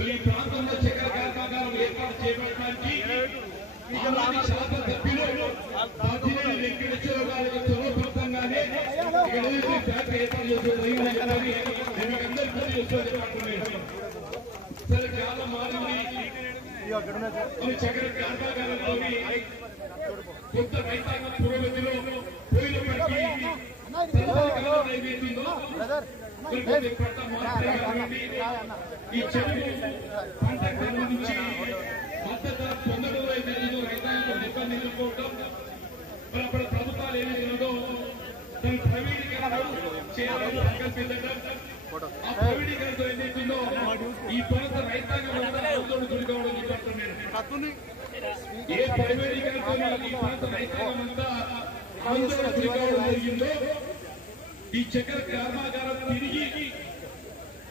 ఈ ప్రాంతంలో చక్కెర కర్మాగారం ఏర్పాటు చేయడానికి శాసనసభ్యులు బాధ్యులు వెంకటేశ్వర గారి చొరవపడంగానే ఫ్యాక్టరీ ఏర్పాటు చేస్తున్నారు. సరే చాలా మారింది. చక్కెర కర్మాగారంలో కొత్త రైతాంగం పురోగతిలో పోయినప్పటికీ ఈ చెరువు పంటకు సంబంధించి మద్దతు పొందడం రైతాంగం ఇబ్బంది ఎదుర్కోవడం మరి అప్పుడు ప్రభుత్వాలు ఏదైతుందో దాని ప్రైవేటీకరణ చేయాలని సంకల్పించడం ఆ ప్రైవేటీకరణతో ఏదైతుందో ఈ ప్రాంత రైతాంగం ఆందోళన గురికావడం ఏ ప్రైవేటీకరణతో ఈ ప్రాంత రైతాంగం అంతా ఆందోళన గురికావడం జరిగిందో ఈ చక్కెర కర్మాగారం తిరిగి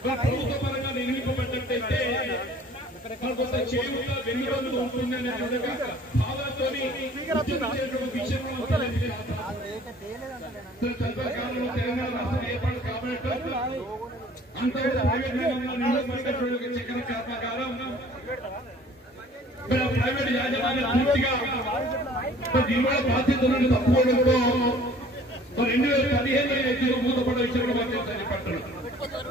ప్రభుత్వ పరంగా నిర్మింపబడ్డట్టయితే కొంత చేయుత వెన్నుదన్ను ఉంటుందనే భావంతో కాలంలో తెలంగాణ రాష్ట్రం ఏర్పాటు కాబట్టి అంత చక్కెర కర్మాగారం ప్రైవేట్ యాజమాన్యం పూర్తిగా నిర్మాణ బాధ్యతలను తప్పుకోవడంతో 2015 మూతపడ్డ విషయంలో పట్టణం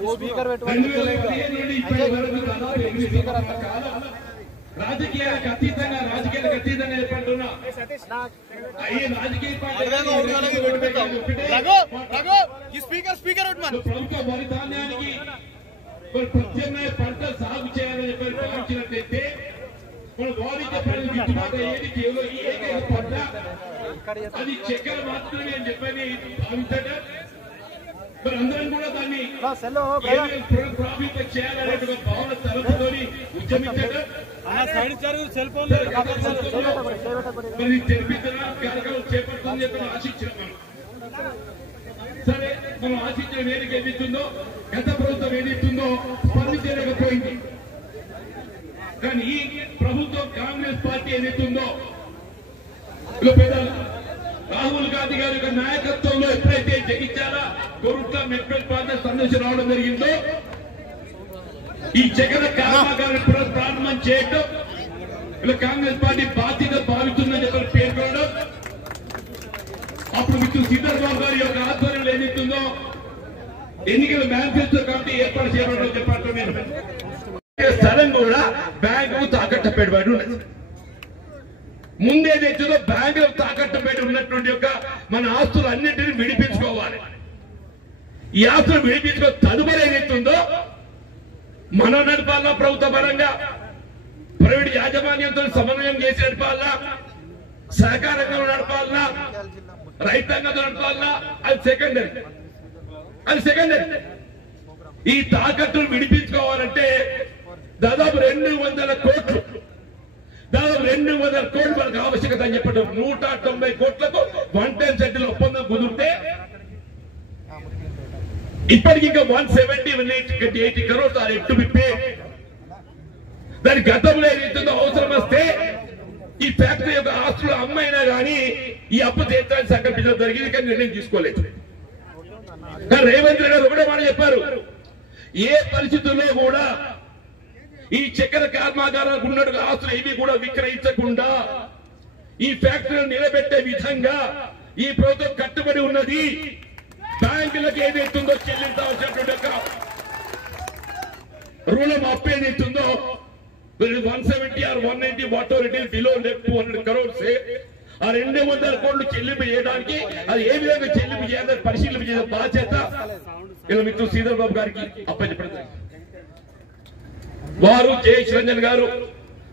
2015 నుండి ఇప్పటి వరకు దాదాపు 8 సంవత్సరాల కాలం రాజకీయాలకు అతీతంగా ఏర్పడుతున్న రాజకీయ ప్రభుత్వ వరిధాన్యానికి ప్రత్యామ్నాయ పంట సాగు చేయాలని చెప్పి భావించినట్లయితే మన వాణిజ్య ప్రజలు గిట్టుబాటు అయ్యేది కేవలం ఈ ఏకైక పంట అది చక్కెర మాత్రమే అని చెప్పని భావించడం మరి అందరం కూడా దాన్ని ప్రాఫిట్ చేయాలనే భావన తరపుతోని ఉద్యమించడం మరి తెరిపించిన కార్యక్రమం చేపడుతుంది చెప్పి ఆశించాం. సరే మనం ఆశించిన వేదిక ఏదైతుందో గత ప్రభుత్వం ఏదైతుందో స్పందించలేకపోయింది. కానీ ఈ ప్రభుత్వం కాంగ్రెస్ పార్టీ ఏదైతుందో రాహుల్ గాంధీ గారి యొక్క నాయకత్వంలో ఎప్పుడైతే జగిత్యాల గొరుట్ల మెట్పల్ ప్రాంత సందర్శన రావడం జరిగిందో ఈ చక్కెర కర్మాగారం ప్రారంభం చేయడం ఇలా కాంగ్రెస్ పార్టీ బాధ్యత భావిస్తుందని చెప్పి పేర్కొనడం అప్పుడు మిత్రులు సీతారామరావు గారి యొక్క ఆధ్వర్యంలో ఏదైతుందో ఎన్నికల మేనిఫెస్టో కమిటీ ఏర్పాటు చేయడం చెప్పారు. స్థలం కూడా బ్యాంకు తాకట్టు పెట్టుబడి ఉన్నది. ముందేదైతుందో బ్యాంకులో తాకట్టు పెట్టి ఉన్నటువంటి యొక్క మన ఆస్తులు అన్నింటినీ విడిపించుకోవాలి. ఈ ఆస్తులు విడిపించుకో తదుపరి ఏదైతుందో మనం నడపాలా, ప్రభుత్వ పరంగా ప్రైవేట్ యాజమాన్యంతో సమన్వయం చేసి నడపాలా, సహకారంగా నడపాలన్నా, రైతాంగంతో నడపాలన్నా, అది సెకండరీ. ఈ తాకట్టును విడిపించుకోవాలంటే దాదాపు 200 కోట్లు మనకు ఆవశ్యకత అని చెప్పడం. 190 కోట్లకు 1 టైం సెటిల్ ఒప్పందం కుదిరితే ఇప్పటికి ఇంకా 170 crores are yet to be paid. దాని గతంలో ఏదైతుందో అవసరం వస్తే ఈ ఫ్యాక్టరీ యొక్క ఆస్తులు అమ్మైనా కానీ ఈ అప్పు తీర్చాలని సంకల్పించడం జరిగింది. కానీ నిర్ణయం తీసుకోలేదు. కానీ రేవంత్ రెడ్డి గారు ఒకటే మాట చెప్పారు, ఏ పరిస్థితుల్లో కూడా ఈ చక్కెర కర్మాగారాలకు ఉన్నట్టుగా ఆస్తులు ఏవి కూడా విక్రయించకుండా ఈ ఫ్యాక్టరీని నిలబెట్టే విధంగా ఈ ప్రభుత్వం కట్టుబడి ఉన్నది. బ్యాంకులకు ఏదైతుందో చెల్లించాల్సినటువంటి రుణం అప్పు ఏదైతుందో 170 or 190 what ever it is below 200 crores ఆ 200 కోట్లు చెల్లింపు చేయడానికి అది ఏ విధంగా చెల్లింపు చేయాలని పరిశీలన చేసే బాధ్యత ఇలా మిత్రులు శ్రీధర్ బాబు గారికి అప్పచెప్పడం. వారు జయేష్ రంజన్ గారు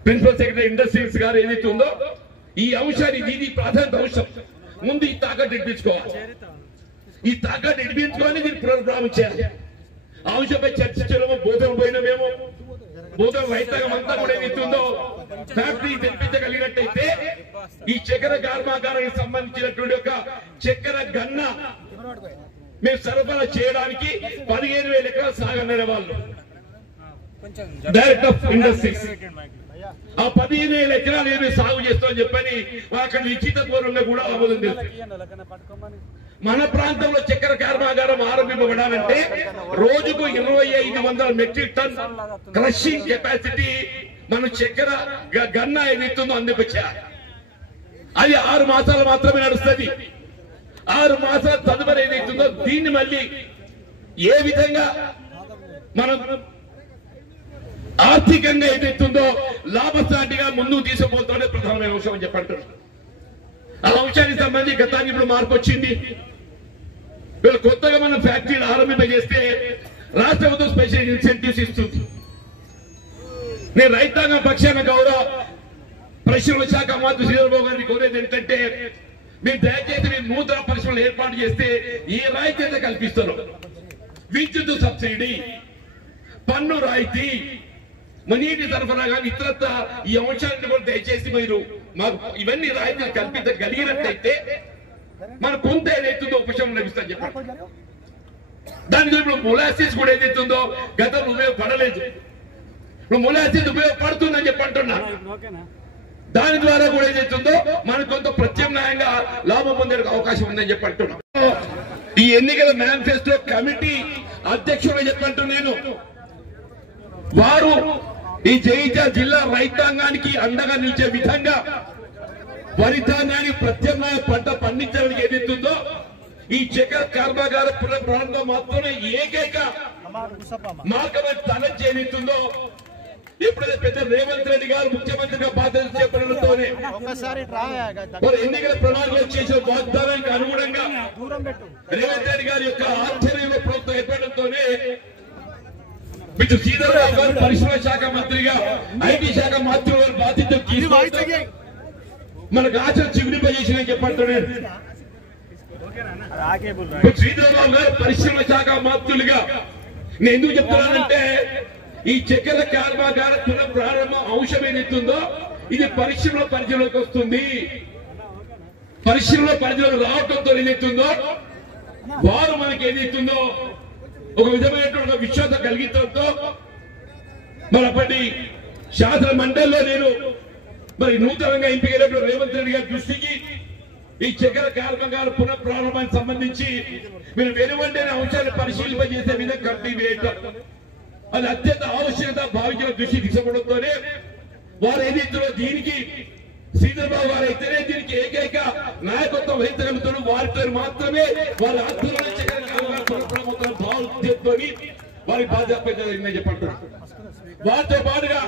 ప్రిన్సిపల్ సెక్రటరీ ఇండస్ట్రీస్ గారు ఏదైతే ఉందో ఈ అంశాన్ని ఇది ప్రాధాన్యత అంశం. ముందు ఈ తాకట్టు ఇడిపించుకోవాలి. ఈ తాకట్టు ఇడిపించుకొని దీన్ని పునర్ప్రారంభం చేయాలి. ఆ అంశంపై చర్చించడము బోధన పోయినమేమో బోధన రైతాంగం అంతా కూడా ఏదైతే ఉందో ఫ్యాక్టరీ తెప్పించగలిగినట్టయితే ఈ చక్కెర కర్మాగారానికి సంబంధించినటువంటి ఒక చక్కెర గన్న మేము సరఫరా చేయడానికి 15,000 ఎకరాలు సాగనే వాళ్ళు డైరెక్ట్ ఆఫ్ ఇండస్ట్రీస్ ఆ 15,000 ఎకరాలు ఏమి సాగు చేస్తామని చెప్పని అక్కడ నిశ్చిత దూరంగా కూడా ఆమోదం చేస్తారు. మన ప్రాంతంలో చక్కెర కర్మాగారం ఆరంభింపబడాలంటే రోజుకు 2,500 మెట్రిక్ టన్ క్రషింగ్ కెపాసిటీ మన చక్కెర గన్నా ఏదైతుందో అందించా. అది 6 మాసాలు మాత్రమే నడుస్తుంది. 6 మాసాల తదుపరి ఏదైతుందో దీన్ని మళ్ళీ ఏ విధంగా మనం ఆర్థికంగా ఏదైతుందో లాభసాటిగా ముందుకు తీసుకుపోతుండే ప్రధానమైన అంశం అని చెప్పంటున్నాం. ఆ అంశానికి సంబంధించి గతానికి ఇప్పుడు మార్పు వచ్చింది. వీళ్ళు కొత్తగా మనం ఫ్యాక్టరీలు ఆరంభింపజేస్తే రాష్ట్ర ప్రభుత్వం స్పెషల్ ఇన్సెంటివ్స్ ఇస్తుంది. నేను రైతాంగ పక్షాన గౌరవ పరిశ్రమల శాఖ మంత్రి శ్రీధర్బాబు గారిని కోరేది ఏంటంటే మీరు దయచేసి మీరు నూతన పరిశ్రమలు ఏర్పాటు చేస్తే ఈ రాయితీ కల్పిస్తారు. విద్యుత్ సబ్సిడీ, పన్ను రాయితీ, నీటి సరఫరా కానీ ఇతరత్ర ఈ అంశాలను కూడా దయచేసి మీరు మాకు ఇవన్నీ రాయితీలు కల్పించగలిగినట్లయితే మనకు కొంత ఏదైతుందో ఉపశమనం లభిస్తుందని చెప్పారు. దానికి ఇప్పుడు మొలాసిస్ కూడా ఏదైతుందో గతంలో ఉపయోగపడలేదు, ఇప్పుడు మొలాసిస్ ఉపయోగపడుతుందని చెప్పి అంటున్నా. దాని ద్వారా కూడా ఏదైతుందో మనకు కొంత ప్రత్యామ్నాయంగా లాభం పొందే అవకాశం ఉందని చెప్పి అంటున్నా. ఈ ఎన్నికల మేనిఫెస్టో కమిటీ అధ్యక్షుడు చెప్పంటూ నేను వారు ఈ జగిత్యాల జిల్లా రైతాంగానికి అండగా నిలిచే విధంగా వరి ధాన్యానికి ప్రత్యామ్నాయ పంట పండించడానికి ఏదైతుందో ఈ చక్కెర కర్మాగార పునఃప్రారంభం మాత్రమే ఏకైక మార్గం తలెత్తి ఏదైతుందో ఎప్పుడైతే పెద్ద రేవంత్ రెడ్డి గారు ముఖ్యమంత్రిగా బాధ్యత చేపట్టడంతోనే ఎన్నికల ప్రణాళికలు చేసిన వాగ్దానానికి అనుగుణంగా రేవంత్ రెడ్డి గారి యొక్క ఆధ్వర్యంలో ప్రభుత్వం ఏర్పడడంతోనే శ్రీధర్రావు గారు పరిశ్రమ శాఖ మంత్రిగా ఐటీ శాఖ మంత్రి గారు బాధ్యతలు తీసుకుంటే మనకు ఆశ చిగురింపజేసిన చెప్పంటున్నాను. శ్రీధర్రావు గారు పరిశ్రమ శాఖ మంత్రులుగా నేను ఎందుకు చెప్తున్నానంటే ఈ చక్కెర కర్మాగార పునఃప్రారంభం అంశం ఏదైతుందో ఇది పరిశ్రమల పరిధిలోకి వస్తుంది. పరిశ్రమల పరిధిలోకి రావడంతో ఏదైతుందో వారు మనకి ఏదైతుందో ఒక విధమైనటువంటి విశ్వాసం కలిగించడంతో మరి అప్పటి శాసన మండలిలో నేను మరి నూతనంగా ఎంపికైనటువంటి రేవంత్ రెడ్డి గారి దృష్టికి ఈ చక్కెర కర్మాగార పునఃప్రారంభానికి సంబంధించి మీరు వెనువంటే అంశాన్ని పరిశీలింపజేసే విధంగా కమిటీ వేయటం అది అత్యంత ఆవశ్యకత భావించిన దృష్టి తీసుకోవడంతోనే వారు ఏదైతుందో దీనికి శ్రీధర్బాబు గారు అయితేనే దీనికి ఏకైక నాయకత్వం వహించగలుగుతారు. వారితో మాత్రమే వారి ఆధ్వర్యంలో చక్కెర కర్మాగార పునఃప్రారంభం భావోద్యంతో వారి బాధ్యత చెప్పంటారు. వారితో పాటుగా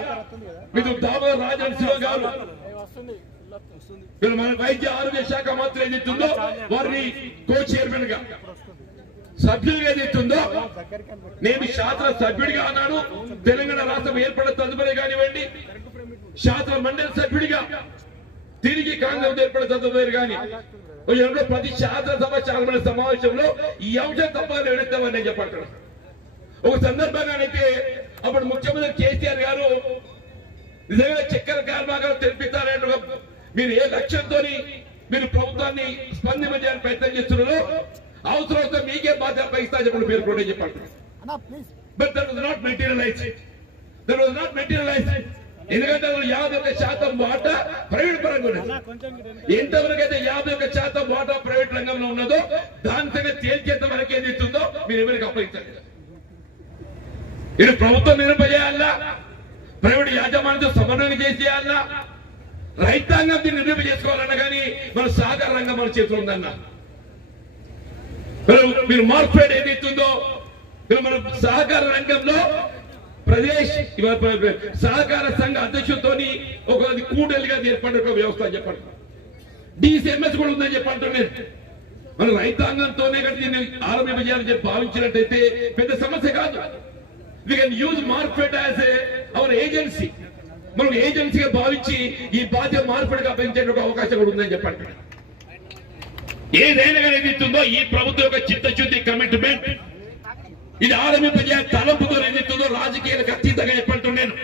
మీరు దామోదర్ రాజనరసింహ గారు మన వైద్య ఆరోగ్య శాఖ మంత్రి ఏదైతుందో వారిని కో చైర్మన్ గా సభ్యులుగా ఏదైతుందో నేను శాసన సభ్యుడిగా అన్నాను. తెలంగాణ రాష్ట్రం ఏర్పడిన తదుపరి కానివ్వండి శాసన మండలి సభ్యుడిగా తిరిగి కాంగ్రెస్ ఏర్పడిన తదుపరి కానీ ప్రతి శాసనసభ శాసన సమావేశంలో ఈ అంశం తప్పని వెళుతామని నేను చెప్పంటున్నాను. ఒక సందర్భంగానైతే అప్పుడు ముఖ్యమంత్రి కేసీఆర్ గారు నిజంగా చక్కెర కర్మాగారం తెరిపిస్తారని మీరు ఏ లక్ష్యంతో మీరు ప్రభుత్వాన్ని స్పందించడానికి ప్రయత్నం చేస్తున్నారో అవసరం వస్తే మీకే బాధ్యత వహిస్తా చెప్పండి మీరు కూడా చెప్పంటున్నారు. But that was not materialize. ఎందుకంటే 51% వాటా ప్రైవేట్ పరంగా ఉన్నది. ఎంతవరకు అయితే 51% వాటా ప్రైవేట్ రంగంలో ఉన్నదో దాని సంగతి తేల్చేంత వరకు ఏదైతుందో మీరు ఎవరికి అప్పగించాలి. ఇది ప్రభుత్వం నిర్ణయించాలా, ప్రైవేట్ యాజమాన్యంతో సమన్వయం చేసేయాలా, రైతాంగం దీన్ని నిర్ణయం చేసుకోవాలన్నా కానీ మన సహకార రంగం మన చేతిలో ఉందన్న మీరు మార్కెట్ ఏదైతుందో మన సహకార రంగంలో ప్రదేశ్ సహకార సంఘ అధ్యక్షుడితో ఒక కూడలిగా ఏర్పడే ఒక వ్యవస్థ అని చెప్పండి. డిసిఎంఎస్ కూడా ఉందని చెప్పంటున్నాను. మన రైతాంగంతోనే కట్టి దీన్ని ఆరంభించాలని చెప్పి భావించినట్టయితే పెద్ద సమస్య కాదు. We can use market as our agency. మనం ఏజెన్సీగా భావించి ఈ బాధ్యత మార్కెట్గా పెంచే అవకాశం కూడా ఉందని చెప్పండి. ఏదైనా కానీ ఏదైతుందో ఈ ప్రభుత్వం యొక్క చిత్తశుద్ధి కమిట్మెంట్ ఇది ఆరంభింపజే తలంపుతో ఏదైతుందో రాజకీయాలకు అతీతంగా చెప్పంటున్నాను.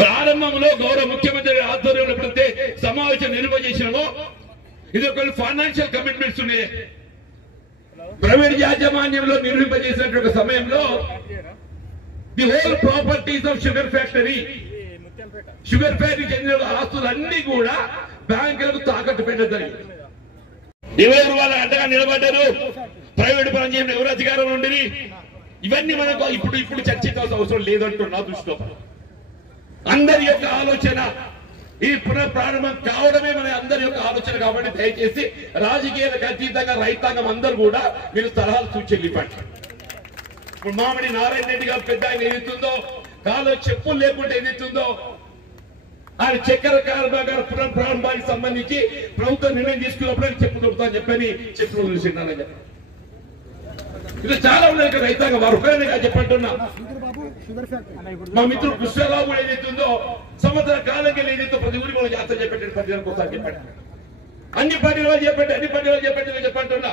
ప్రారంభంలో గౌరవ ముఖ్యమంత్రి ఆధ్వర్యంలో ఎప్పుడైతే సమావేశం నిర్వహించినామో ఇది ఒక ఫైనాన్షియల్ కమిట్మెంట్స్ ఉన్నాయి. ప్రైవేట్ యాజమాన్యంలో నిర్మింపజేసినటువంటి సమయంలో the whole properties of sugar factory చెందిన ఆస్తులన్నీ కూడా బ్యాంకులకు తాకట్టు పెట్టడం ఎవరు వాళ్ళ అడ్డగా నిలబడ్డారు, ప్రైవేట్ పరం చేయడం ఎవరు అధికారంలో ఉండేది, ఇవన్నీ మనకు ఇప్పుడు చర్చించాల్సిన అవసరం లేదంటూ నా దృష్టిలో అందరి యొక్క ఆలోచన ఈ పునఃప్రారంభం కావడమే మన అందరి యొక్క ఆలోచన. కాబట్టి దయచేసి రాజకీయాలకు అతీతంగా రైతాంగం అందరూ కూడా మీరు సలహాలు సూచనలు ఇవ్వండి. ఇప్పుడు మామిడి నారాయణ రెడ్డి గారు పెద్ద ఆయన ఏదైతుందో కాలో చెప్పులు లేకుండా ఏదైతుందో ఆయన చక్కెర కర్మాగార పునఃప్రారంభానికి సంబంధించి ప్రభుత్వం నిర్ణయం తీసుకున్నప్పుడు చెప్పులు దొరుకుతామని చెప్పని చెప్పులు చూసిందని చెప్పి ఇది చాలా ఉన్నాయి రైతాంగం వారు ఒకరేగా చెప్పంటున్నా. మా మిత్రుడు కృష్ణరావు కూడా ఏదైతుందో సంవత్సర కాలంగా ఏదైతే ప్రతి ఊరి మనం జాతర చెప్పండి, 10 నెలలకు ఒకసారి చెప్పండి, అన్ని పార్టీలు చెప్పండి చెప్పంటున్నా.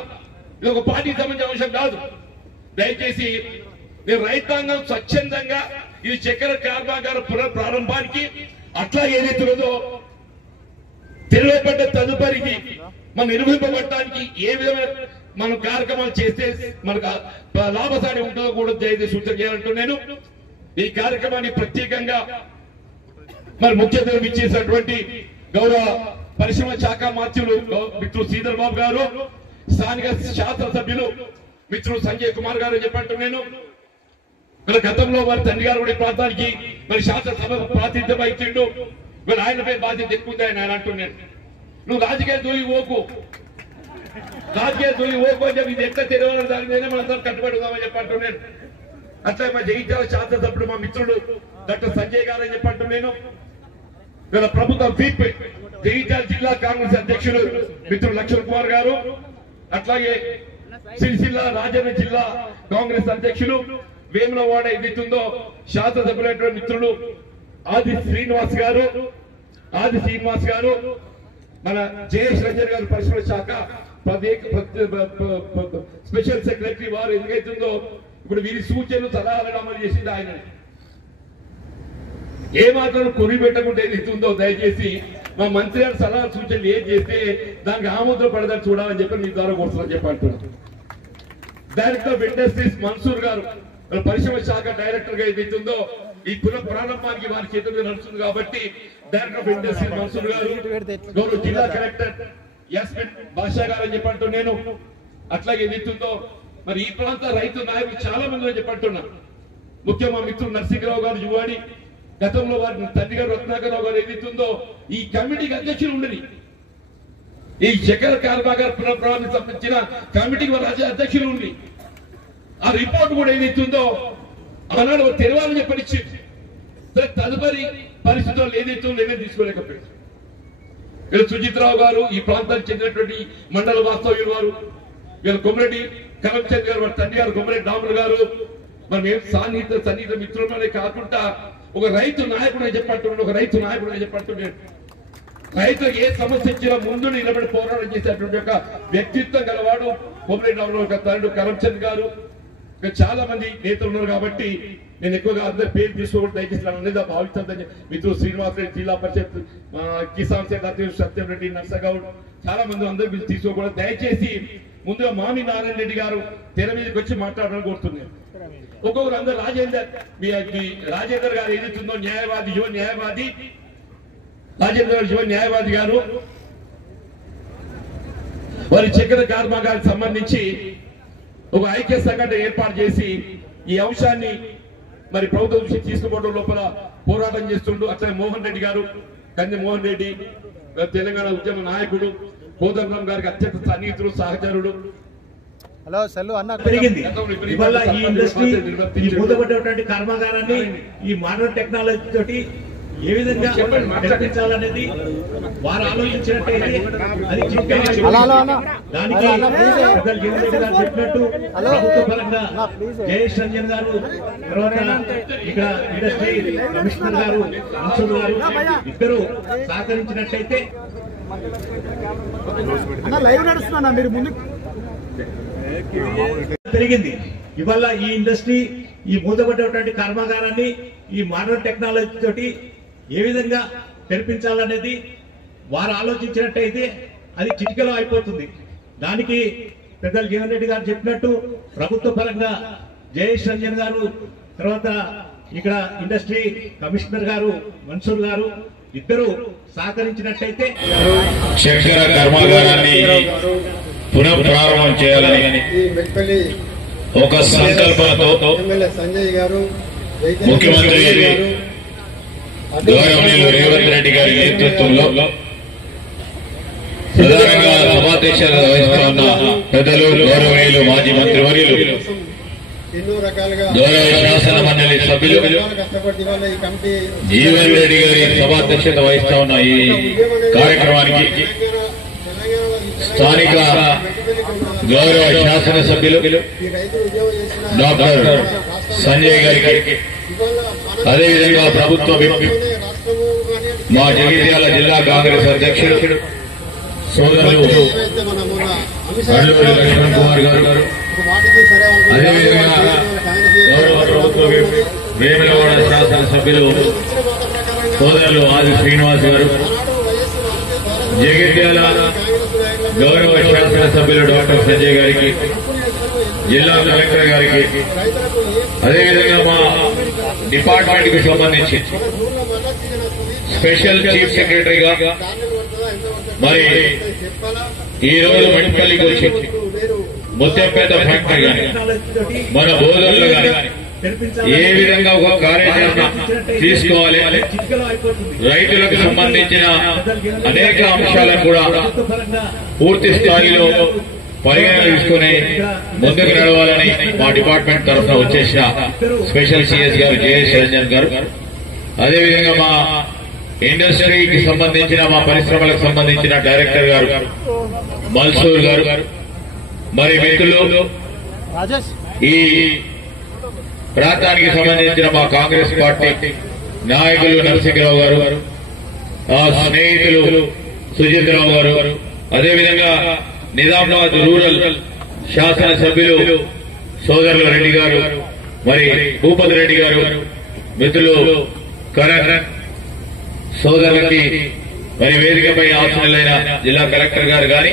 ఇది ఒక పార్టీకి సంబంధించిన అంశం కాదు. దయచేసి నేను రైతాంగం స్వచ్ఛందంగా ఇది చక్కెర కర్మాగార పునఃప్రారంభానికి అట్లా ఏదైతుందో తెలియబడ్డ తదుపరికి మనం నిర్వహింపబడటానికి ఏ విధమైన మనం కార్యక్రమాలు చేస్తే మనకు లాభసాటి ఉంటుందో కూడా దయచేసి సూచన చేయాలంటూ నేను ఈ కార్యక్రమాన్ని ప్రత్యేకంగా మరి ముఖ్య అతిథులు ఇచ్చేసినటువంటి గౌరవ పరిశ్రమ శాఖ మంత్రులు మిత్రులు శ్రీధర్ బాబు గారు, స్థానిక శాసనసభ్యులు మిత్రులు సంజయ్ కుమార్ గారు చెప్పంటూ నేను మరి గతంలో వారి తండ్రి గారు కూడా ఈ ప్రాంతానికి మరి శాసనసభకు ప్రాతినిధ్యం ఇచ్చిండు, మరి ఆయనపై బాధ్యత ఎక్కువ ఉంది ఆయన అంటున్నాను. నువ్వు రాజకీయ దూయి ఓకు అని చెప్పి ఇది ఎట్లా తెరవాలని దాని మీద మనందరం కట్టుబడి ఉందామని చెప్పంటున్నాను. అట్లా మా జగిత్యాల శాసనసభ్యుడు మా మిత్రుడు డాక్టర్ సంజయ్ గారు అని చెప్పంటున్నాను. వీళ్ళ ప్రభుత్వ విప్ జగిత్యాల జిల్లా కాంగ్రెస్ అధ్యక్షులు మిత్రుడు లక్ష్మణ్ కుమార్ గారు, అట్లాగే సిరిసిల్ల రాజన్న జిల్లా కాంగ్రెస్ అధ్యక్షులు వేములవాడ ఏదైతుందో శాసనసభ్యులైన మిత్రులు ఆది శ్రీనివాస్ గారు, మన జయేష్ రంజన్ గారు పరిశ్రమ శాఖ స్పెషల్ సెక్రటరీ వారు ఎందుకైతుందో ఇప్పుడు వీరి సూచనలు సలహాలను అమలు చేసింది ఆయన. ఏ మాత్రం కొరి పెట్టకుండా ఏదైతుందో దయచేసి మా మంత్రి గారి సలహా సూచనలు ఏం చేస్తే దానికి ఆమోదం పడదని చూడాలని చెప్పి మీ ద్వారా కోరుతున్నాను చెప్పంటున్నాను. డైరెక్టర్ ఆఫ్ ఇండస్ట్రీస్ మన్సూర్ గారు పరిశ్రమ శాఖ డైరెక్టర్ గా ఏదైతుందో ఈ పునః ప్రారంభానికి వారి చేతుల్లో నడుస్తుంది కాబట్టి డైరెక్టర్ ఆఫ్ ఇండస్ట్రీస్ మన్సూర్ గారు, గౌరవ జిల్లా కలెక్టర్ యాస్మిన్ బాషా గారు అని చెప్పంటూ నేను అట్లాగే ఏదైతుందో మరి ఈ ప్రాంత రైతు నాయకులు చాలా మంది అని చెప్పంటున్నా. ముఖ్యంగా మా మిత్రుడు నరసింహరావు గారు యువాడి, గతంలో వారి తండ్రి గారు రత్నాకరరావు గారు ఏదైతుందో ఈ కమిటీకి అధ్యక్షులు ఉండేది. ఈ చక్కెర కర్మాగార పునఃప్రారంభానికి సంబంధించిన కమిటీకి వారి అధ్యక్షులు ఉండి ఆ రిపోర్ట్ కూడా ఏదైతుందో ఆనాడు తెరవాలని చెప్పనిచ్చి తదుపరి పరిస్థితుల్లో ఏదైతుందో నిర్ణయం తీసుకోలేకపోయింది. వీళ్ళు సుజిత్రావు గారు ఈ ప్రాంతానికి చెందినటువంటి మండల వాస్తవ్యులు వారు, వీళ్ళు కొమ్మరెడ్డి కరమ్చంద్ గారు వారి తండ్రి గారు కొమ్మరెడ్డి రాములు గారు, మరి మేము సన్నిహిత మిత్రులనే కాకుండా ఒక రైతు నాయకుడు చెప్పంటున్నాడు. రైతులకు ఏ సమస్య ఇచ్చినా ముందు నిలబడి పోరాటం చేసేటువంటి ఒక వ్యక్తిత్వం గలవాడు కొమ్మరెడ్డి రాములు తండ్రి కరమ్చంద్ గారు. చాలా మంది నేతలు ఉన్నారు కాబట్టి నేను ఎక్కువగా అందరి పేరు తీసుకోవడం దయచేసి అనేది భావిస్తుందని మిత్రులు శ్రీనివాస్ రెడ్డి, జిల్లా పరిషత్ కిసాన్ సేన అధ్యక్షుడు సత్యం రెడ్డి, నర్సగౌడ్, చాలా మంది అందరూ తీసుకోకూడదు. దయచేసి ముందుగా మామి నారాయణ రెడ్డి గారు తెర మీదకి వచ్చి మాట్లాడాలని కోరుతున్నాను. ఒక్కొక్కరు అందరూ రాజేందర్ గారు ఏదైతుందో యువ న్యాయవాది గారు వారి చక్కెర కర్మాగారానికి సంబంధించి ఒక ఐక్య సంఘటన ఏర్పాటు చేసి ఈ అంశాన్ని మరి ప్రభుత్వం దృష్టికి తీసుకుపోవడం లోపల పోరాటం చేస్తుండు. అట్లనే మోహన్ రెడ్డి గారు, కంది మోహన్ రెడ్డి తెలంగాణ ఉద్యమ నాయకుడు, కోదండరాం గారికి అత్యంత సన్నిహితుడు, సహచరుడు. హలో సెల్లు అన్న పెరిగింది. ఇవాళ ఈ ఇండస్ట్రీ ఈ మూతపడ్డటువంటి కర్మాగారాన్ని ఈ మోడర్న్ టెక్నాలజీ తోటి ఏ విధంగా నడిపించాలనేది వారు ఆలోచించినట్టయితే అది దానికి చెప్పినట్టు ప్రభుత్వ పరంగా జయేష్ రంజన్ గారు, తర్వాత ఇక్కడ ఇండస్ట్రీ కమిషనర్ గారు, మన్సూర్ గారు ఇద్దరు సహకరించినట్టయితే లైవ్ నడుస్తున్నా మీరు ముందు పెరిగింది. ఇవాళ ఈ ఇండస్ట్రీ ఈ మూతపడ్డటువంటి కర్మాగారాన్ని ఈ మోడర్న్ టెక్నాలజీ తోటి ఏ విధంగా తెరిపించాలనేది వారు ఆలోచించినట్టయితే అది చిటికలో అయిపోతుంది. దానికి పెద్దలు జీవన్ రెడ్డి గారు చెప్పినట్టు ప్రభుత్వ పరంగా జయేష్ రంజన్ గారు, తర్వాత ఇక్కడ ఇండస్ట్రీ కమిషనర్ గారు మన్సూర్ గారు ఇద్దరు సహకరించినట్లయితే చక్కెర కర్మాగారాన్ని పునఃప్రారంభం చేయాలని ఒక సంకల్పంతో సంజయ్ గారు, ముఖ్యమంత్రి గౌరవనీయులు రేవంత్ రెడ్డి గారి నేతృత్వంలో ప్రధానంగా సభాధ్యక్షత వహిస్తున్న పెద్దలు గౌరవనీయులు మాజీ మంత్రివర్యులు ఎన్నో రకాలుగా గౌరవ శాసన మండలి సభ్యులు కష్టపడి ఇవాళ ఈ కమిటీ జీవన్ రెడ్డి గారి సభాధ్యక్షత వహిస్తా ఉన్న ఈ కార్యక్రమానికి స్థానిక గౌరవ శాసనసభ్యులు ఈ రైతులు ఉద్యోగం చేసిన డాక్టర్ సంజయ్ గారికి, అదేవిధంగా ప్రభుత్వ విప్ రాష్ట్రము కానీ మా జగిత్యాల జిల్లా కాంగ్రెస్ అధ్యక్షుడు సోదరులు ఏవైతే మన మొన్న అల్లూరి లక్ష్మణ్ కుమార్ గారు, వాటికి సరే అదేవిధంగా గౌరవ ప్రభుత్వ విప్ వేములవాడ శాసనసభ్యులు సోదరులు ఆది శ్రీనివాస్ గారు, జగిత్యాల గౌరవ శాసనసభ్యులు డాక్టర్ సంజయ్ గారికి, జిల్లా కలెక్టర్ గారికి, అదేవిధంగా మా డిపార్ట్మెంట్ కి సంబంధించి స్పెషల్ చీఫ్ సెక్రటరీగా మరి ఈ రోజు మట్టిపల్లికి వచ్చి ముత్యంపేట ఫ్యాక్టరీ గాని మన బోధనలు గాని ఏ విధంగా ఒక కార్యాచరణ తీసుకోవాలి, రైతులకు సంబంధించిన అనేక అంశాలను కూడా పూర్తి స్థాయిలో పరిగణన తీసుకుని ముందుకు నడవాలని మా డిపార్ట్మెంట్ తరఫున వచ్చేసిన స్పెషల్ సిఎస్ గారు జయేష్ రంజన్ గారు, అదేవిధంగా మా ఇండస్ట్రీకి సంబంధించిన మా పరిశ్రమలకు సంబంధించిన డైరెక్టర్ గారు మల్సూర్ గారు, మరి మిత్రులు ఈ ప్రాంతానికి సంబంధించిన మా కాంగ్రెస్ పార్టీ నాయకులు నరసింహరావు గారు, ఆ స్నేహితులు సుజితరావు గారు, అదేవిధంగా నిజామాబాద్ రూరల్ శాసనసభ్యులు సోదరుల రెడ్డి గారు, మరి భూపతి రెడ్డి గారు, మిత్రులు కరణ్ సోదరులకి, మరి వేదికపై ఆసనులైన జిల్లా కలెక్టర్ గారు గాని,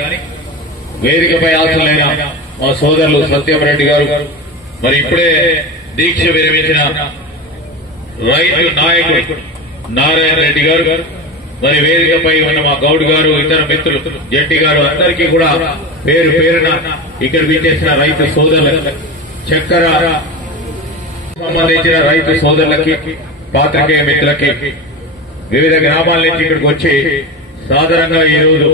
వేదికపై ఆసనులైన మా సోదరులు సత్యం రెడ్డి గారు, మరి ఇప్పుడే దీక్ష విరమించిన రైతు నాయకుడు నారాయణ రెడ్డి గారు, మరి వేదికపై ఉన్న మా గౌడ్ గారు, ఇతర మిత్రులు జెట్టి గారు, అందరికీ కూడా పేరు పేరున ఇక్కడ విచ్చేసిన రైతు సోదరులకు, చక్కెర సంబంధించిన రైతు సోదరులకి, పాత్రికేయ మిత్రులకి, వివిధ గ్రామాల నుంచి ఇక్కడికి వచ్చి సాధారణంగా ఈ రోజు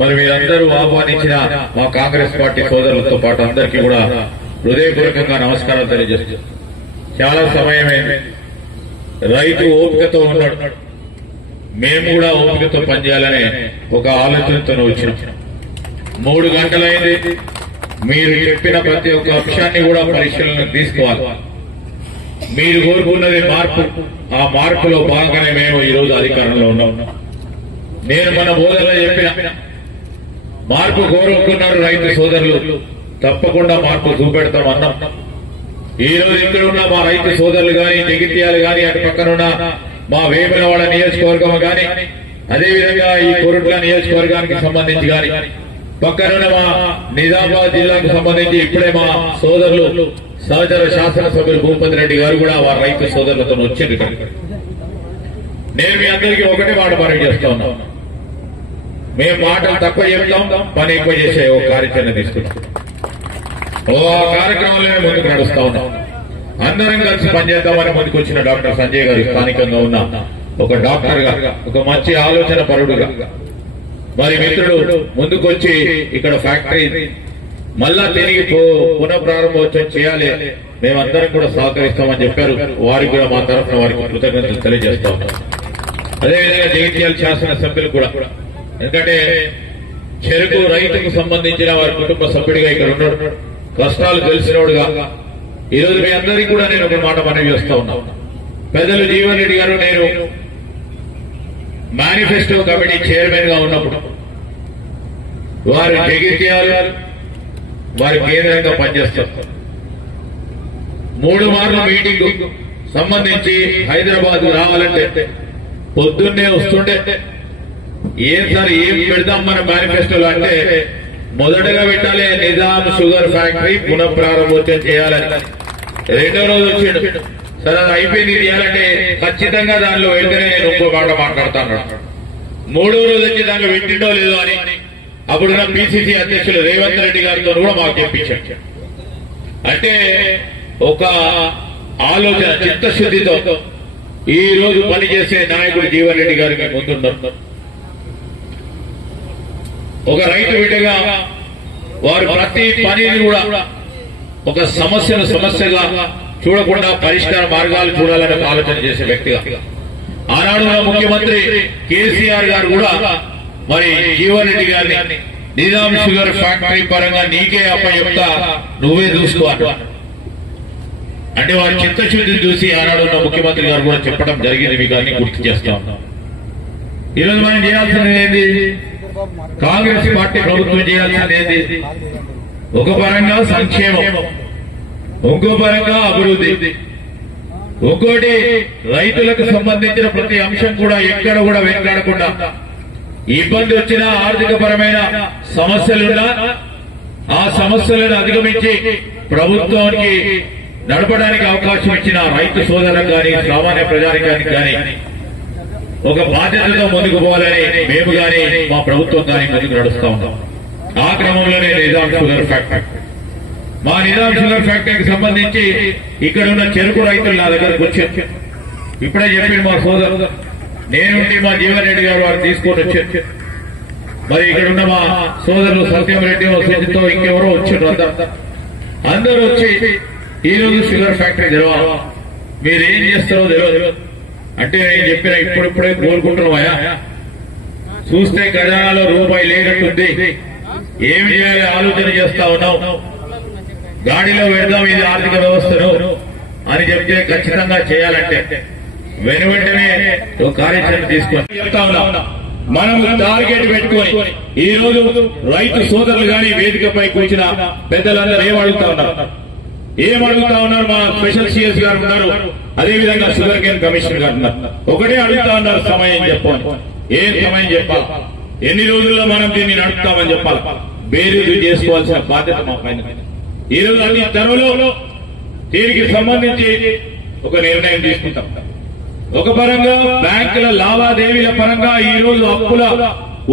మరి మీరందరూ ఆహ్వానించిన మా కాంగ్రెస్ పార్టీ సోదరులతో పాటు అందరికీ కూడా హృదయపూర్వకంగా నమస్కారాలు తెలియజేస్తున్నాను. చాలా సమయమైంది, రైతు ఓపికతో ఉన్నాడు, మేము కూడా ఓపికతో పనిచేయాలనే ఒక ఆలోచనతో వచ్చినాం. 3 గంటలైంది, మీరు చెప్పిన ప్రతి ఒక్క అంశాన్ని కూడా పరిశీలనకు తీసుకోవాలి. మీరు కోరుకున్నది మార్పు, ఆ మార్పులో భాగంగానే మేము ఈ రోజు అధికారంలో ఉన్నాం. నేను మన బోధనలో చెప్పిన మార్పు కోరుకున్నారు రైతు సోదరులు, తప్పకుండా మార్పు చూపెడతాం అన్నాం. ఈ రోజు ఇక్కడ ఉన్న మా రైతు సోదరులు గాని, జగిత్యాలు గాని, అటు పక్కనున్న మా వేములవాడ నియోజకవర్గం గాని, అదేవిధంగా ఈ కొరుట్ల నియోజకవర్గానికి సంబంధించి గాని, పక్కనున్న మా నిజామాబాద్ జిల్లాకు సంబంధించి ఇప్పుడే మా సోదరులు సహచర శాసనసభ్యులు భూపతి రెడ్డి గారు కూడా వారి రైతు సోదరులతో వచ్చింది. నేను మీ అందరికీ ఒకటే మాట మనవి చేస్తా ఉన్నాం, మేము మాటలు తక్కువ చెప్తాం, పని ఎక్కువ చేసే ఒక కార్యాచరణ తీసుకుంటాం. ఆ కార్యక్రమంలోనే ముందుకు నడుస్తా ఉన్నాం. అందరం కలిసి పనిచేద్దామని ముందుకు వచ్చిన డాక్టర్ సంజయ్ గారు స్థానికంగా ఉన్న ఒక డాక్టర్ గా, ఒక మంచి ఆలోచన పరుడుగా, మరి మిత్రుడు ముందుకొచ్చి ఇక్కడ ఫ్యాక్టరీ మళ్ళా తిరిగి పునఃప్రారంభోత్సవం చేయాలి, మేమందరం కూడా సహకరిస్తామని చెప్పారు. వారికి కూడా మా తరఫున వారికి కృతజ్ఞతలు తెలియజేస్తా ఉన్నాం. అదేవిధంగా జగిత్యాల శాసనసభ్యులు కూడా, ఎందుకంటే చెరుకు రైతుకు సంబంధించిన వారి కుటుంబ సభ్యుడిగా ఇక్కడ ఉన్నాడు, కష్టాలు తెలిసినోడుగా. ఈ రోజు మీ అందరికీ కూడా నేను ఒక మాట మనవి చేస్తా ఉన్నాను. పెద్దలు జీవన్ రెడ్డి గారు, నేను మేనిఫెస్టో కమిటీ చైర్మన్ గా ఉన్నప్పుడు వారు జగిత్యాల వారి కేంద్రంగా పనిచేస్తారు. 3 మార్ల మీటింగ్ సంబంధించి హైదరాబాద్ రావాలంటే పొద్దున్నే వస్తుండే, ఏం సార్ ఏం పెడదాం మన మేనిఫెస్టోలో అంటే మొదటగా పెట్టాలి నిజాం షుగర్ ఫ్యాక్టరీ పునఃప్రారంభోత్సవం చేయాలని. రెండో రోజు వచ్చాడు, సరే అది అయిపోయింది చేయాలంటే ఖచ్చితంగా దానిలో వెళ్తేనే నేను ఇంకో మాట మాట్లాడతాను. మూడో రోజు వచ్చి దానిలో పెట్టిండో లేదో అని అప్పుడున్న పిసిసి అధ్యక్షులు రేవంత్ రెడ్డి గారితో కూడా మాకు చెప్పించాడు. అంటే ఒక ఆలోచన చిత్తశుద్ధితో ఈ రోజు పనిచేసే నాయకుడు జీవన్ రెడ్డి గారికి ముందున్నారు. ఒక రైతు బిడ్డగా వారు ప్రతి పనిని కూడా ఒక సమస్యను సమస్యగా చూడకుండా పరిష్కార మార్గాలు చూడాలని ఆలోచన చేసే వ్యక్తిగా ఆనాడు ముఖ్యమంత్రి కేసీఆర్ గారు కూడా మరి జీవన్ రెడ్డి గారిని నిజాం షుగర్ ఫ్యాక్టరీ పరంగా నీకే అప్పచెప్తా నువ్వే చూసుకో అంటే వారి చిత్తశుద్ధిని చూసి ఆనాడు ఉన్న ముఖ్యమంత్రి గారు కూడా చెప్పడం జరిగింది. మీకు అన్ని గుర్తు చేస్తా ఉన్నాం. ఈరోజు మనం చేయాల్సింది ఏంది? కాంగ్రెస్ పార్టీ ప్రభుత్వం చేయాల్సింది ఏంది? ఒక పరంగా సంక్షేమం, ఇంకో పరంగా అభివృద్ధి, ఇంకోటి రైతులకు సంబంధించిన ప్రతి అంశం కూడా ఎక్కడ కూడా వెనకాడకుండా ఇబ్బంది వచ్చినా ఆర్థిక పరమైన సమస్యలున్నా ఆ సమస్యలను అధిగమించి ప్రభుత్వానికి నడపడానికి అవకాశం ఇచ్చిన రైతు సోదరులకు కానీ సామాన్య ప్రజానికానికి కానీ ఒక బాధ్యతతో ముందుకు పోవాలని మేము కానీ మా ప్రభుత్వం కానీ ముందుకు నడుస్తా ఉన్నాం. ఆ క్రమంలోనే నిజాం షుగర్ ఫ్యాక్టరీ, మా నిజాం షుగర్ ఫ్యాక్టరీకి సంబంధించి ఇక్కడ ఉన్న చెరుకు రైతులు నా దగ్గరకు వచ్చారు. ఇప్పుడే చెప్పింది మా సోదరు, నేనుండి మా జీవన్ రెడ్డి గారు వారు తీసుకొని వచ్చారు. మరి ఇక్కడ ఉన్న మా సోదరులు సత్యం రెడ్డి సుజితో ఇంకెవరో వచ్చారు. అందరూ వచ్చి ఈ రోజు షుగర్ ఫ్యాక్టరీ తెరవాలి, మీరేం చేస్తారో తెలియదు అంటే నేను చెప్పిన ఇప్పుడిప్పుడే కోరుకుంటున్నామయ్యా, చూస్తే ఖజానాలో రూపాయి లేనట్టుంది, ఏమి చేయాలి ఆలోచన చేస్తా ఉన్నాం, గాడిలో పెడదాం ఇది ఆర్థిక వ్యవస్థను అని చెప్తే ఖచ్చితంగా చేయాలంటే వెనువెంటనే ఒక కార్యాచరణ తీసుకొని చెప్తా ఉన్నాం. మనం టార్గెట్ పెట్టుకొని ఈ రోజు రైతు సోదరులు గాని వేదికపై కూర్చున్న పెద్దలందరూ ఏమడుగుతా ఉన్నారు? మా స్పెషల్ సిఎస్ గారు ఉన్నారు, అదేవిధంగా షుగర్ కేన్ కమిషనర్ గారు ఉన్నారు. ఒకటే అడుగుతా ఉన్నారు, సమయం చెప్పాలి. ఏం సమయం చెప్పాలి? ఎన్ని రోజుల్లో మనం దీన్ని నడుపుతామని చెప్పాలి. బేరీజు చేసుకోవాల్సిన బాధ్యత మా పైన. ఈ రోజు అన్ని త్వరలో దీనికి సంబంధించి ఒక నిర్ణయం తీసుకుంటాం. ఒక పరంగా బ్యాంకుల లావాదేవీల పరంగా ఈ రోజు అప్పుల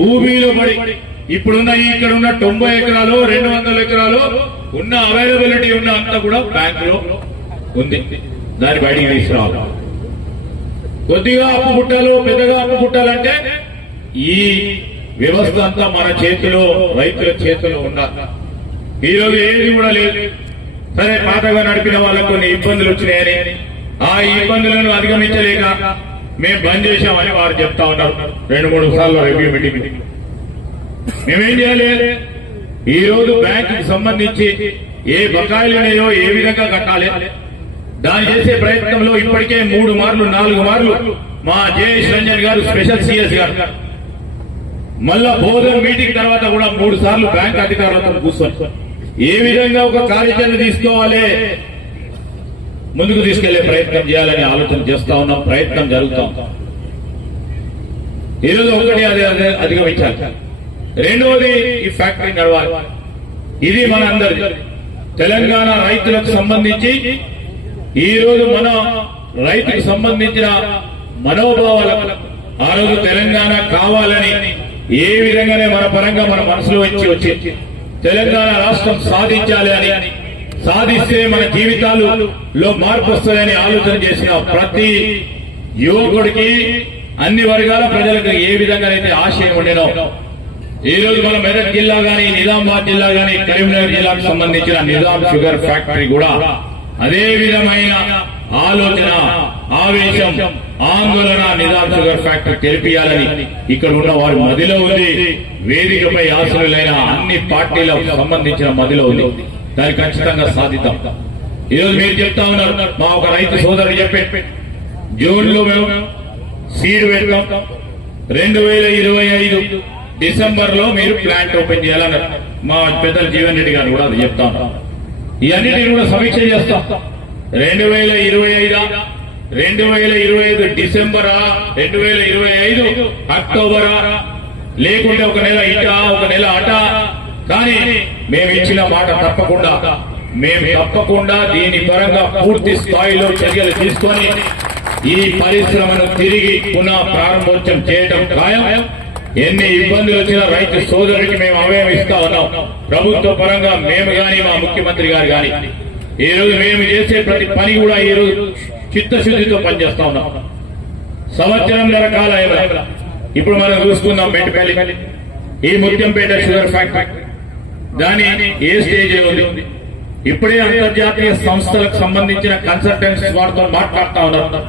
ఊబీలో పడి ఇప్పుడున్న ఇక్కడున్న 90 ఎకరాలు 200 ఎకరాలు ఉన్న అవైలబిలిటీ ఉన్న అంతా కూడా బ్యాంకులో ఉంది. దాన్ని బయటికి తీసుకురావాలి. కొద్దిగా అప్పు పుట్టాలు, పెద్దగా అప్పు పుట్టాలంటే ఈ వ్యవస్థ అంతా మన చేతిలో, రైతుల చేతిలో ఉండాలి. ఈ రోజు ఏది కూడా లేదు. సరే, పాతగా నడిపిన వాళ్ళకు కొన్ని ఇబ్బందులు వచ్చినాయని ఆ ఇబ్బందులను అధిగమించలేక మేము బంద్ చేశామని వారు చెప్తా ఉన్నారు. 2-3 సార్లు రివ్యూ మీటింగ్. మేమేం చేయాలి? ఈ రోజు బ్యాంకుకి సంబంధించి ఏ బకాయిలు ఉన్నాయో ఏ విధంగా కట్టాలి, దాన్ని చేసే ప్రయత్నంలో ఇప్పటికే 3 మార్లు 4 మార్లు మా జయేష్ రంజన్ గారు స్పెషల్ సిఎస్ గారు మళ్ళా బోధన మీటింగ్ తర్వాత కూడా 3 సార్లు బ్యాంక్ అధికారులతో కూర్చొని ఏ విధంగా ఒక కార్యాచరణ తీసుకోవాలి, ముందుకు తీసుకెళ్లే ప్రయత్నం చేయాలని ఆలోచన చేస్తా ఉన్నాం. ప్రయత్నం జరుగుతాం. ఈరోజు ఒకటి అధిగమించాలి. రెండవది ఈ ఫ్యాక్టరీ నడవాలి. ఇది మన అందరి తెలంగాణ రైతులకు సంబంధించి ఈ రోజు మన రైతుకు సంబంధించిన మనోభావాల ఆ రోజు తెలంగాణ కావాలని ఏ విధంగానే మన పరంగా మన మనసులో వచ్చి తెలంగాణ రాష్ట్రం సాధించాలి అని, సాధిస్తే మన జీవితాలలో మార్పు వస్తుందని ఆలోచన చేసిన ప్రతి యువకుడికి, అన్ని వర్గాల ప్రజలకు ఏ విధంగానైతే ఆశయం ఉండేనో ఈ రోజు మన మెదక్ జిల్లా గాని, నిజామాబాద్ జిల్లా గాని, కరీంనగర్ జిల్లాకు సంబంధించిన నిజాం షుగర్ ఫ్యాక్టరీ కూడా అదే విధమైన ఆలోచన, ఆవేశం, ఆందోళన నిజాం షుగర్ ఫ్యాక్టరీ తెలిపియాలని ఇక్కడ ఉన్న వారి మదిలో ఉంది. వేదికపై ఆశలులైన అన్ని పార్టీలకు సంబంధించిన మదిలో ఉంది. దాన్ని ఖచ్చితంగా సాధిద్దాం. ఈరోజు మీరు చెప్తా ఉన్నారు, మా ఒక రైతు సోదరుడు చెప్పే జూన్ లో మేము సీడ్ పెడతాం, 2025 డిసెంబర్ లో మీరు ప్లాంట్ ఓపెన్ చేయాలన్నారు. మా పెద్దలు జీవన్ రెడ్డి గారు కూడా అది చెప్తా ఉన్నారు. ఇవన్నిటిని కూడా సమీక్ష చేస్తాం. 2025 2025 డిసెంబరా, 2025 అక్టోబరా, లేకుంటే ఒక నెల ఇటా ఒక నెల అటా కానీ మేము ఇచ్చిన మాట తప్పకుండా దీని పరంగా పూర్తి స్థాయిలో చర్యలు తీసుకొని ఈ పరిశ్రమను తిరిగి పునః ప్రారంభోత్సవం చేయడం ఖాయం. ఎన్ని ఇబ్బందులు వచ్చినా రైతు సోదరుడికి మేము అభయం ఇస్తా ఉన్నాం. ప్రభుత్వ పరంగా మేము గాని మా ముఖ్యమంత్రి గారు గాని ఈ రోజు మేము చేసే ప్రతి పని కూడా ఈ రోజు చిత్తశుద్ధితో పనిచేస్తా ఉన్నాం. సంవత్సరంన్నర కాలం ఇప్పుడు మనం చూసుకుందాం మెట్పల్లి ఈ ముత్యంపేట షుగర్ ఫ్యాక్టరీ దాని ఏ స్టేజ్ ఉంది. ఇప్పుడే అంతర్జాతీయ సంస్థలకు సంబంధించిన కన్సల్టెంట్స్ వారితో మాట్లాడుతా ఉన్నారు.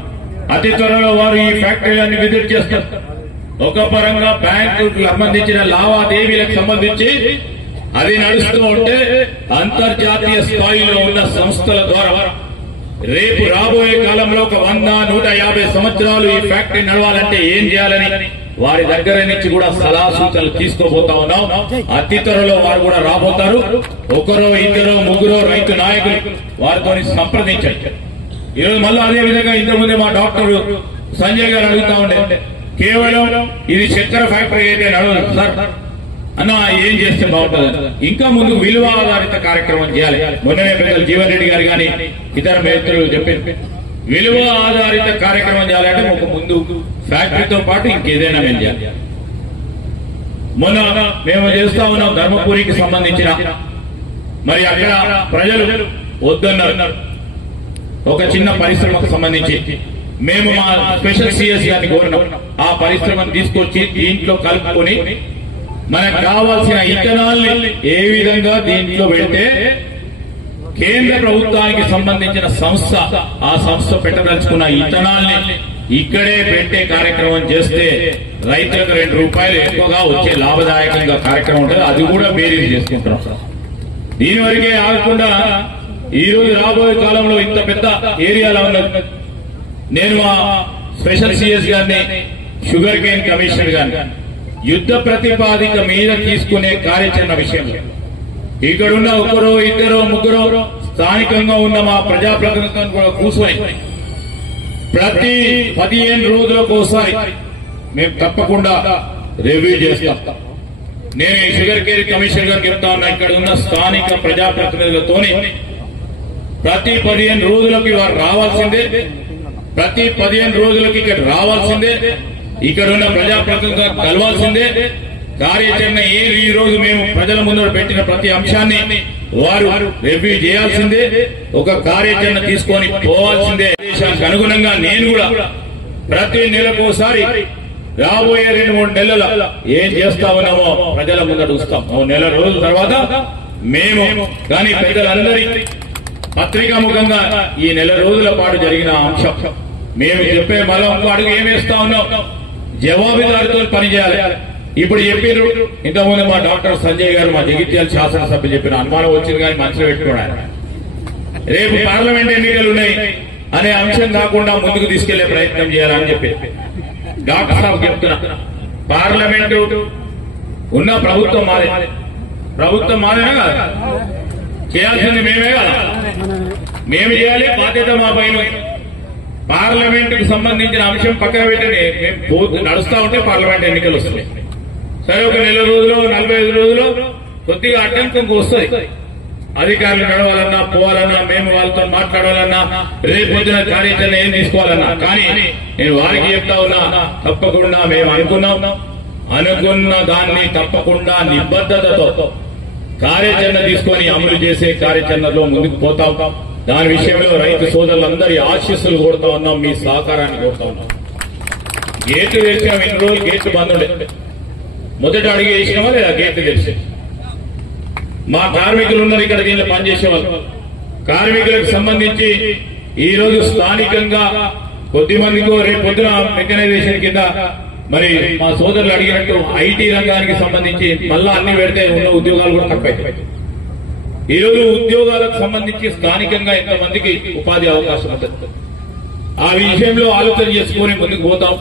అతి త్వరలో వారు ఈ ఫ్యాక్టరీలన్నీ విజిట్ చేస్తారు. ఒక పరంగా బ్యాంకులకు సంబంధించిన లావాదేవీలకు సంబంధించి అది నడుస్తూ ఉంటే అంతర్జాతీయ స్థాయిలో ఉన్న సంస్థల ద్వారా రేపు రాబోయే కాలంలో ఒక 100-150 సంవత్సరాలు ఈ ఫ్యాక్టరీ నడవాలంటే ఏం చేయాలని వారి దగ్గర నుంచి కూడా సలహా సూచనలు తీసుకోబోతా ఉన్నాం. అతి త్వరలో వారు కూడా రాబోతారు. ఒకరో ఇద్దరో ముగ్గురో రైతు నాయకులు వారితో సంప్రదించారు. ఈరోజు మళ్ళీ అదే విధంగా ఇంతకుముందే మా డాక్టర్ సంజయ్ గారు అడుగుతా ఉండే కేవలం ఇది చక్కెర ఫ్యాక్టరీ అయితే నడవదు సార్ అన్న, ఏం చేస్తే బాగుంటుంది, ఇంకా ముందు విలువ ఆధారిత కార్యక్రమం చేయాలి. మొన్ననే పెద్దలు జీవన్ రెడ్డి గారు కానీ ఇతర మిత్రులు చెప్పారు విలువ ఆధారిత కార్యక్రమం చేయాలంటే ఒక ముందు ఫ్యాక్టరీతో పాటు ఇంకేదైనా మేము చేయాలి. మొన్న మేము చేస్తా ఉన్నాం ధర్మపురికి సంబంధించిన, మరి అక్కడ ప్రజలు వద్దన్నారు. ఒక చిన్న పరిశ్రమకు సంబంధించి మేము మా స్పెషల్ సిఎస్ గారిని కోరినాం. ఆ పరిశ్రమను తీసుకొచ్చి దీంట్లో కలుపుకొని మనకు కావాల్సిన ఇథనాల్ని ఏ విధంగా దీంట్లో పెడితే కేంద్ర ప్రభుత్వానికి సంబంధించిన సంస్థ ఆ సంస్థ పెట్టదలుచుకున్న ఇథనాల్ని ఇక్కడే పెట్టే కార్యక్రమం చేస్తే రైతులకు 2 రూపాయలు ఎక్కువగా వచ్చే లాభదాయకంగా కార్యక్రమం ఉంటుంది. అది కూడా బేరీజ్ చేసుకుంటున్నాం. దీని వరకే ఆగకుండా ఈ రోజు రాబోయే కాలంలో ఇంత పెద్ద ఏరియాలో ఉన్నది. నేను మా స్పెషల్ సిఎస్ గారిని షుగర్ కేన్ కమిషనర్ గారిని యుద్ధ ప్రతిపాదిక మీద తీసుకునే కార్యాచరణ విషయంలో ఇక్కడున్న ఒకరో ఇద్దరో ముగ్గురో స్థానికంగా ఉన్న మా ప్రజాప్రతినిధులను కూడా కూర్చొని ప్రతి 15 రోజులకు ఒకసారి మేము తప్పకుండా రివ్యూ చేస్తాం. నేను ఈ షుగర్ కేర్ కమిషనర్ గారికి చెప్తా ఉన్నా, ఇక్కడ ఉన్న స్థానిక ప్రజాప్రతినిధులతోని ప్రతి 15 రోజులకి వారు రావాల్సిందే, ప్రతి 15 రోజులకి ఇక్కడ రావాల్సిందే, ఇక్కడ ఉన్న ప్రజాప్రతినిధులను కలవాల్సిందే. కార్యాచరణ ఈ రోజు మేము ప్రజల ముందు పెట్టిన ప్రతి అంశాన్ని వారు రివ్యూ చేయాల్సిందే, ఒక కార్యాచరణ తీసుకొని పోవాల్సిందే. దేశానికి అనుగుణంగా నేను కూడా ప్రతి నెలకోసారి రాబోయే 2-3 నెలల ఏం చేస్తా ఉన్నామో ప్రజల ముందట చూస్తాం. 1 నెల రోజుల తర్వాత మేము కానీ పెద్దలందరి పత్రికా ముఖంగా ఈ నెల రోజుల పాటు జరిగిన అంశం మేము చెప్పే మళ్ళీ ఇంకో అడుగు ఏమేస్తా ఉన్నాం, జవాబుదారితో పనిచేయాలి. ఇప్పుడు చెప్పారు ఇంతకుముందు మా డాక్టర్ సంజయ్ గారు మా జగిత్యాల శాసనసభ్యులు చెప్పిన అనుమానం వచ్చింది కానీ మనసులో పెట్టుకున్నారు. రేపు పార్లమెంట్ ఎన్నికలు ఉన్నాయి అనే అంశం కాకుండా ముందుకు తీసుకెళ్లే ప్రయత్నం చేయాలని చెప్పి డాక్టర్ సాబ్ చెప్తున్నా. పార్లమెంటు ఉన్న ప్రభుత్వం మాదే, ప్రభుత్వం మాదేనా కదా, చేయాల్సింది మేమే కదా, మేము చేయాలి, బాధ్యత మా పైన. పార్లమెంట్ కు సంబంధించిన అంశం పక్కన పెట్టండి, మేము నడుస్తా ఉంటే పార్లమెంట్ ఎన్నికలు వస్తాయి. సరే ఒక 1 నెల రోజులు 45 రోజులు కొద్దిగా అడ్డంకం వస్తుంది. అధికారులు నడవాలన్నా పోవాలన్నా మేము వాళ్ళతో మాట్లాడాలన్నా రేపు పొద్దున కార్యాచరణ ఏం తీసుకోవాలన్నా కానీ నేను వారికి చెప్తా ఉన్నా, తప్పకుండా మేము అనుకున్న దాన్ని తప్పకుండా నిబద్ధతతో కార్యాచరణ తీసుకొని అమలు చేసే కార్యాచరణలో ముందుకు పోతాం. దాని విషయంలో రైతు సోదరులందరి ఆశీస్సులు కోరుతా ఉన్నాం, మీ సహకారాన్ని కోరుతా ఉన్నాం. గేట్లు తెరిచాం, 2 రోజులు గేట్లు బంద్ ఉండే, మొదట అడిగి వేసినామా లేదా గేట్లు తెరిచి. మా కార్మికులు ఉన్నారు ఇక్కడ దీనిలో పనిచేసే వాళ్ళు, కార్మికులకు సంబంధించి ఈ రోజు స్థానికంగా కొద్ది మందికి రేపు పొద్దున మెకనైజేషన్ కింద మరి మా సోదరులు అడిగినట్టు ఐటీ రంగానికి సంబంధించి మళ్ళా అన్ని పెడితే ఉన్న ఉద్యోగాలు కూడా తక్కువైపోయి. ఈ రోజు ఉద్యోగాలకు సంబంధించి స్థానికంగా ఎంతమందికి ఉపాధి అవకాశం ఉంటుంది, ఆ విషయంలో ఆలోచన చేసుకుని ముందుకు పోతాం.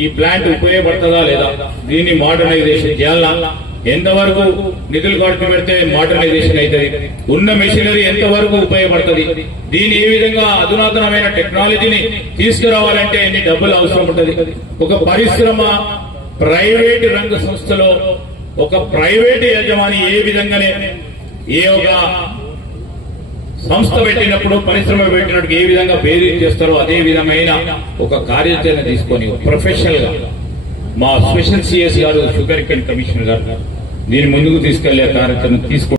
ఈ ప్లాంట్ ఉపయోగపడుతుందా లేదా, దీన్ని మోడర్నైజేషన్ చేయాలా, ఎంతవరకు నిధులు ఖర్చు పెడితే మోడర్నైజేషన్ అవుతుంది, ఉన్న మెషినరీ ఎంతవరకు ఉపయోగపడుతుంది, దీన్ని ఏ విధంగా అధునాతనమైన టెక్నాలజీని తీసుకురావాలంటే ఎన్ని డబ్బులు అవసరం ఉంటుంది. ఒక పరిశ్రమ ప్రైవేటు రంగ సంస్థలో ఒక ప్రైవేట్ యజమాని ఏ విధంగానే ఏ ఒక సంస్థ పెట్టినప్పుడు పరిశ్రమ పెట్టినట్టు ఏ విధంగా బేరీ చేస్తారో అదే విధమైన ఒక కార్యాచరణ తీసుకొని ప్రొఫెషనల్ గా మా స్పెషల్ సిఎస్ గారు షుగర్ కేన్ కమిషనర్ గారు దీని ముందుకు తీసుకెళ్లే కార్యాచరణ తీసుకు